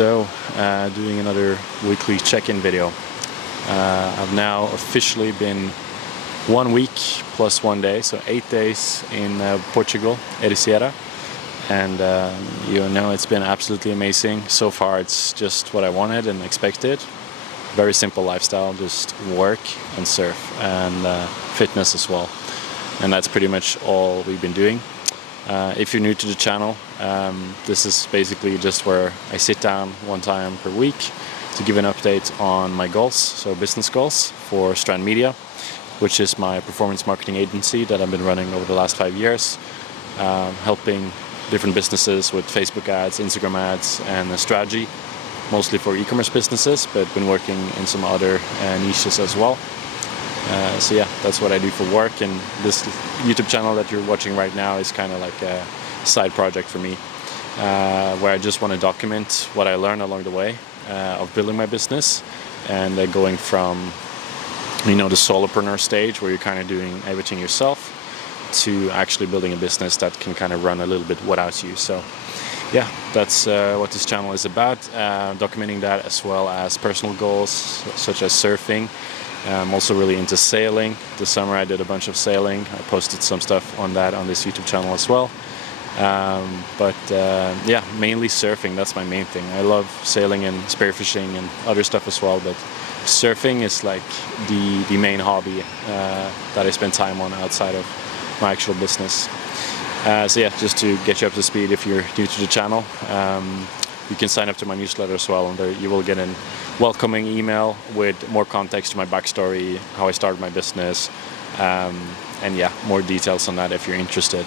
So, doing another weekly check-in video. I've now officially been 1 week plus 1 day, so 8 days in Portugal, Ericeira. And it's been absolutely amazing. So far it's just what I wanted and expected. Very simple lifestyle, just work and surf and fitness as well. And that's pretty much all we've been doing. If you're new to the channel, this is basically just where I sit down one time per week to give an update on my goals, so business goals for Strand Media, which is my performance marketing agency that I've been running over the last 5 years, helping different businesses with Facebook ads, Instagram ads, and strategy, mostly for e-commerce businesses, but been working in some other niches as well. So yeah, that's what I do for work, and this YouTube channel that you're watching right now is kind of like a side project for me, where I just want to document what I learned along the way of building my business, and going from the solopreneur stage where you're kind of doing everything yourself to actually building a business that can kind of run a little bit without you. So yeah, that's what this channel is about, documenting that as well as personal goals such as surfing. I'm also really into sailing. This summer I did a bunch of sailing. I posted some stuff on that on this YouTube channel as well. Yeah, mainly surfing, that's my main thing. I love sailing and spearfishing and other stuff as well, but surfing is like the main hobby that I spend time on outside of my actual business. So yeah, just to get you up to speed if you're new to the channel, you can sign up to my newsletter as well, and there you will get a welcoming email with more context to my backstory, how I started my business, and yeah, more details on that if you're interested.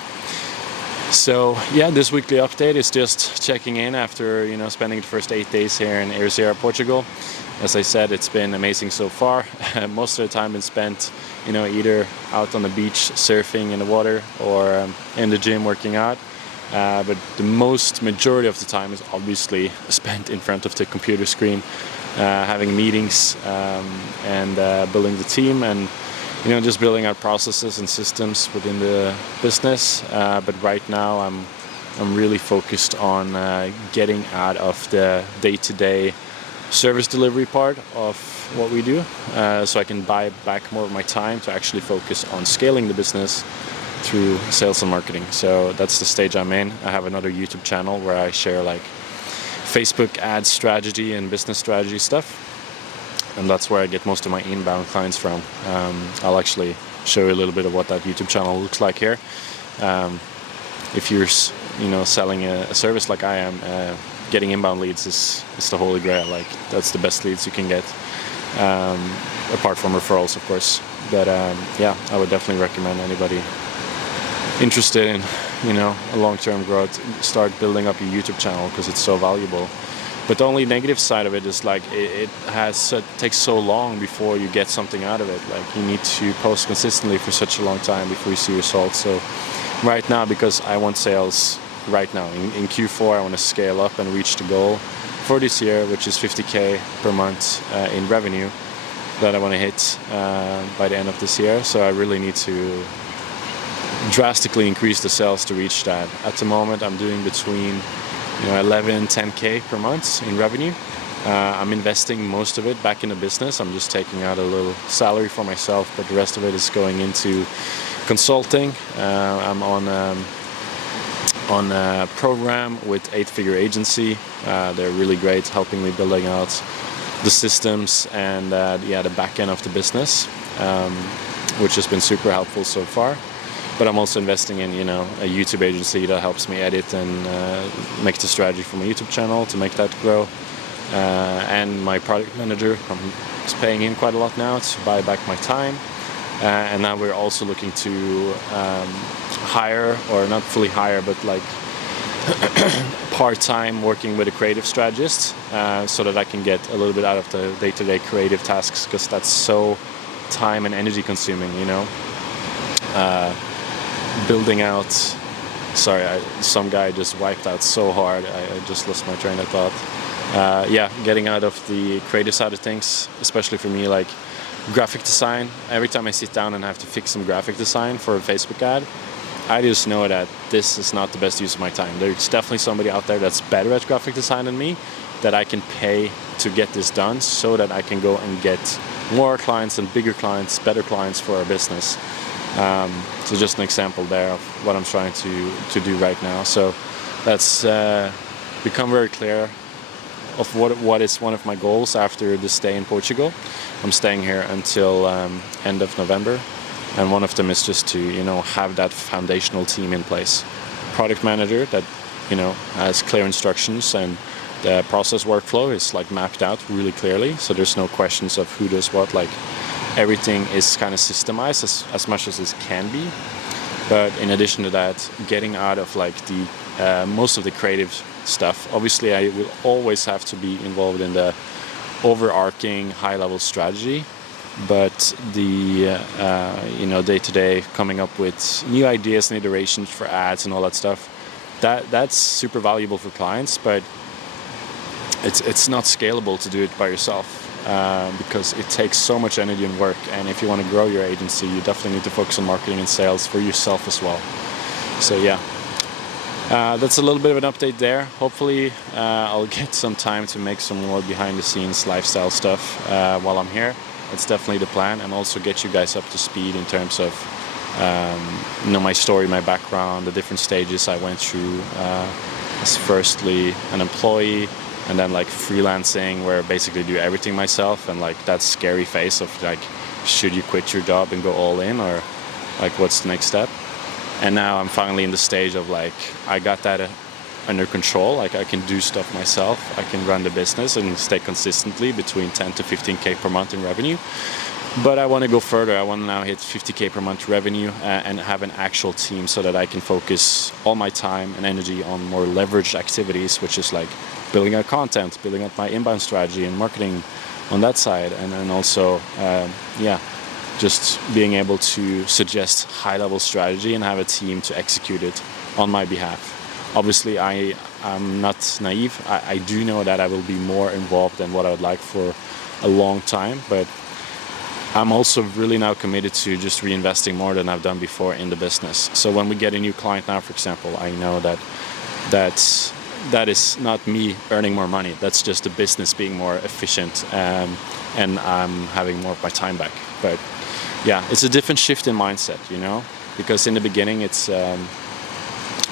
So yeah, this weekly update is just checking in after spending the first 8 days here in Ericeira, Portugal. As I said, it's been amazing so far. Most of the time been spent either out on the beach surfing in the water or in the gym working out. But the majority of the time is obviously spent in front of the computer screen, having meetings and building the team, and just building out processes and systems within the business. But right now I'm really focused on getting out of the day-to-day service delivery part of what we do, so I can buy back more of my time to actually focus on scaling the business through sales and marketing. So that's the stage I'm in. I have another YouTube channel where I share like Facebook ad strategy and business strategy stuff, and that's where I get most of my inbound clients from. I'll actually show you a little bit of what that YouTube channel looks like here. If you're selling a service like I am, getting inbound leads is the holy grail. Like, that's the best leads you can get, apart from referrals, of course. But yeah, I would definitely recommend anybody interested in a long-term growth, start building up your YouTube channel, because it's so valuable. But the only negative side of it is like it takes so long before you get something out of it. Like, you need to post consistently for such a long time before you see results. So right now, because I want sales right now in Q4, I want to scale up and reach the goal for this year, which is 50K per month in revenue that I want to hit by the end of this year. So I really need to drastically increase the sales to reach that. At the moment I'm doing between 11 and 10K per month in revenue. I'm investing most of it back in the business. I'm just taking out a little salary for myself, but the rest of it is going into consulting. I'm on a program with 8-figure agency. They're really great, helping me building out the systems and the back end of the business, which has been super helpful so far. But I'm also investing in a YouTube agency that helps me edit and make the strategy for my YouTube channel to make that grow. And my product manager is paying in quite a lot now to buy back my time. And now we're also looking to hire, or not fully hire, but like part-time working with a creative strategist, so that I can get a little bit out of the day-to-day creative tasks, because that's so time and energy consuming, building out, some guy just wiped out so hard, I just lost my train of thought. Yeah, getting out of the creative side of things, especially for me, like graphic design. Every time I sit down and have to fix some graphic design for a Facebook ad, I just know that this is not the best use of my time. There's definitely somebody out there that's better at graphic design than me, that I can pay to get this done, so that I can go and get more clients and bigger clients, better clients for our business. So just an example there of what I'm trying to do right now. So that's become very clear of what is one of my goals after this stay in Portugal. I'm staying here until end of November, and one of them is just to have that foundational team in place. Product manager that has clear instructions, and the process workflow is like mapped out really clearly, so there's no questions of who does what. Like everything is kind of systemized as much as it can be. But in addition to that, getting out of like the most of the creative stuff. Obviously, I will always have to be involved in the overarching high-level strategy, but the day-to-day coming up with new ideas and iterations for ads and all that stuff, that's super valuable for clients, but it's not scalable to do it by yourself, because it takes so much energy and work. And if you want to grow your agency, you definitely need to focus on marketing and sales for yourself as well. So yeah, that's a little bit of an update there. Hopefully I'll get some time to make some more behind the scenes lifestyle stuff while I'm here. That's definitely the plan, and also get you guys up to speed in terms of my story, my background, the different stages I went through as firstly an employee, and then like freelancing, where I basically do everything myself, and like that scary phase of like, should you quit your job and go all in, or like what's the next step? And now I'm finally in the stage of like, I got that under control. Like I can do stuff myself, I can run the business and stay consistently between 10 to 15K per month in revenue. But I want to go further. I want to now hit 50K per month revenue and have an actual team, so that I can focus all my time and energy on more leveraged activities, which is like building out content, building up my inbound strategy and marketing on that side. And then also, just being able to suggest high-level strategy and have a team to execute it on my behalf. Obviously, I'm not naive. I do know that I will be more involved than what I would like for a long time, but I'm also really now committed to just reinvesting more than I've done before in the business. So when we get a new client now, for example, I know that is not me earning more money. That's just the business being more efficient, and I'm having more of my time back. But yeah, it's a different shift in mindset, because in the beginning, it's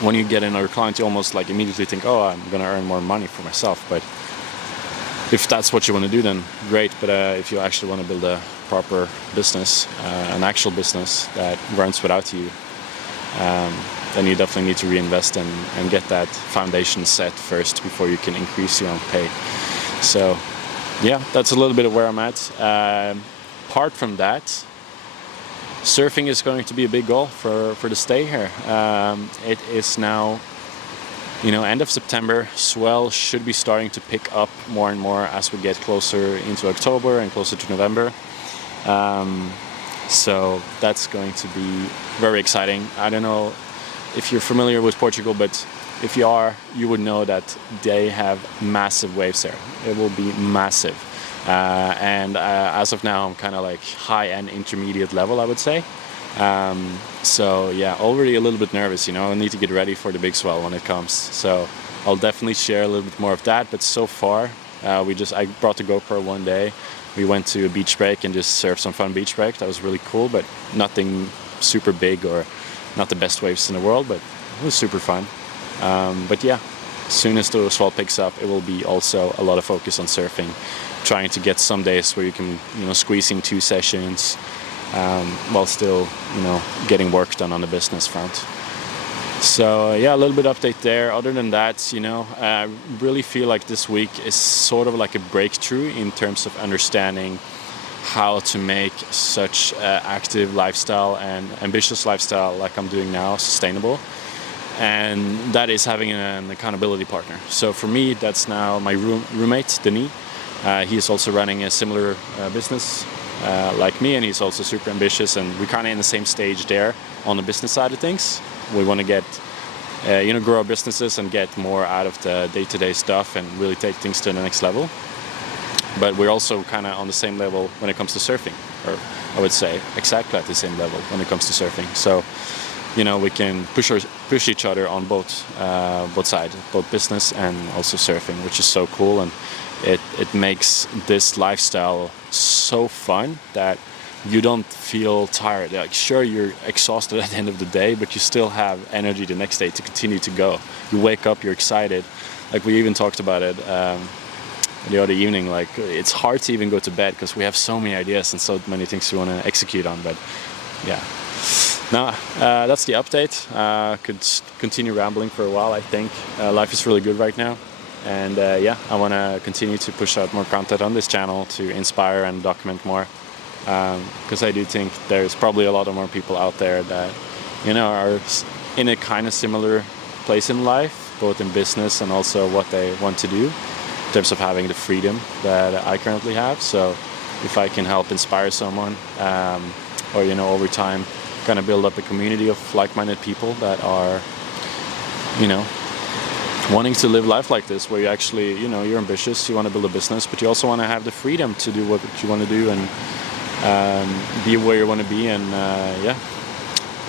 when you get another client, you almost like immediately think, oh, I'm going to earn more money for myself. But if that's what you want to do, then great. But if you actually want to build a proper business, an actual business that runs without you, then you definitely need to reinvest and get that foundation set first before you can increase your own pay. So yeah, that's a little bit of where I'm at. Apart from that, surfing is going to be a big goal for the stay here. It is now, end of September. Swell should be starting to pick up more and more as we get closer into October and closer to November. So that's going to be very exciting. I don't know if you're familiar with Portugal, but if you are, you would know that they have massive waves there. It will be massive. And as of now, I'm kind of like high and intermediate level, I would say. So yeah, already a little bit nervous, I need to get ready for the big swell when it comes. So I'll definitely share a little bit more of that. But so far, I brought the GoPro one day. We went to a beach break and just surfed some fun beach break. That was really cool, but nothing super big or not the best waves in the world, but it was super fun. But yeah, as soon as the swell picks up, it will be also a lot of focus on surfing, trying to get some days where you can, squeeze in 2 sessions while still, getting work done on the business front. So yeah, a little bit update there. Other than that, I really feel like this week is sort of like a breakthrough in terms of understanding how to make such active lifestyle and ambitious lifestyle like I'm doing now sustainable. And that is having an accountability partner. So for me, that's now my roommate, Denis. He is also running a similar business like me, and he's also super ambitious, and we're kind of in the same stage there on the business side of things. We want to get, grow our businesses and get more out of the day-to-day stuff and really take things to the next level. But we're also kind of on the same level when it comes to surfing, or I would say exactly at the same level when it comes to surfing. So we can push each other on both sides, both business and also surfing, which is so cool. And it makes this lifestyle so fun that you don't feel tired. Like, sure, you're exhausted at the end of the day, but you still have energy the next day to continue to go. You wake up, you're excited. Like, we even talked about it the other evening. Like, it's hard to even go to bed because we have so many ideas and so many things we want to execute on. But yeah, now that's the update. Could continue rambling for a while. I think life is really good right now. And yeah, I want to continue to push out more content on this channel to inspire and document more. Because I do think there's probably a lot of more people out there that, are in a kind of similar place in life, both in business and also what they want to do, in terms of having the freedom that I currently have. So if I can help inspire someone, or, over time, kind of build up a community of like-minded people that are, wanting to live life like this, where you actually, you're ambitious, you want to build a business, but you also want to have the freedom to do what you want to do and be where you want to be. And yeah,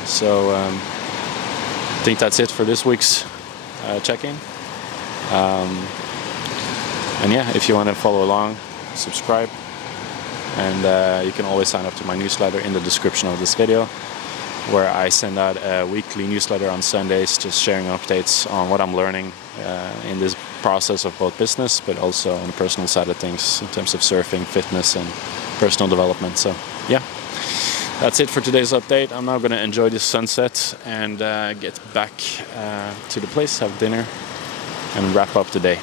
so I think that's it for this week's check-in. And yeah, if you want to follow along, subscribe, and you can always sign up to my newsletter in the description of this video, where I send out a weekly newsletter on Sundays, just sharing updates on what I'm learning in this process of both business, but also on the personal side of things in terms of surfing, fitness, and personal development. So yeah, that's it for today's update. I'm now going to enjoy this sunset and get back to the place, have dinner, and wrap up the day.